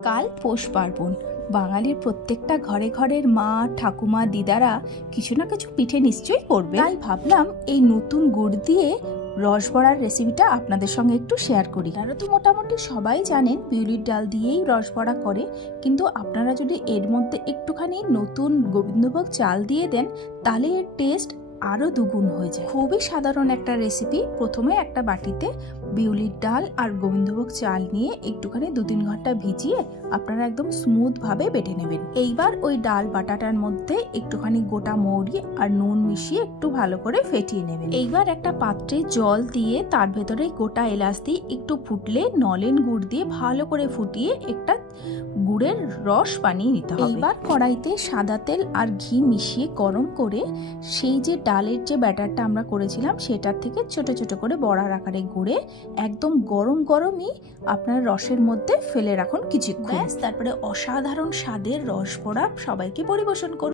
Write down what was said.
কাল পৌষ পার্বণ। বাঙালির প্রত্যেকটা ঘরে ঘরের মা ঠাকুমা দিদারা কিছু না কিছু পিঠে নিশ্চয়ই করবে। তাই ভাবলাম এই নতুন গুড় দিয়ে রসবড়ার রেসিপিটা আপনাদের সঙ্গে একটু শেয়ার করি। আপনারা তো মোটামুটি সবাই জানেন বিউলির ডাল দিয়েই রসবড়া করে, কিন্তু আপনারা যদি এর মধ্যে একটুখানি নতুন গোবিন্দভোগ চাল দিয়ে দেন তাহলে এর টেস্ট আরও দুগুণ হয়ে যায়। খুবই সাধারণ একটা রেসিপি। প্রথমে একটা বাটিতে বিউলির ডাল আর গোবিন্দভোগ চাল নিয়ে একটুখানি 2-3 ঘন্টা ভিজিয়ে আপনারা একদম স্মুথ ভাবে বেটে নেবেন। এইবার ওই ডাল বাটাটার মধ্যে একটুখানি গোটা মৌরি আর নুন মিশিয়ে একটু ভালো করে ফেটিয়ে নেবেন। এইবার একটা পাত্রে জল দিয়ে তার ভেতরে গোটা এলাচ দিয়ে একটু ফুটলে নলেন গুড় দিয়ে ভালো করে ফুটিয়ে একটা গুড়ের রস বানিয়ে নিতে হবে। এইবার কড়াইতে সাদা তেল আর ঘি মিশিয়ে গরম করে সেই যে ডালের যে ব্যাটারটা আমরা করেছিলাম সেটার থেকে ছোট ছোট করে বড়ার আকারে গুড়ে একদম গরম গরমই আপনার রসের মধ্যে ফেলে রাখুন কিছুক্ষণ। তারপরে অসাধারণ স্বাদের রসবড়া সবাইকে পরিবেশন করুন।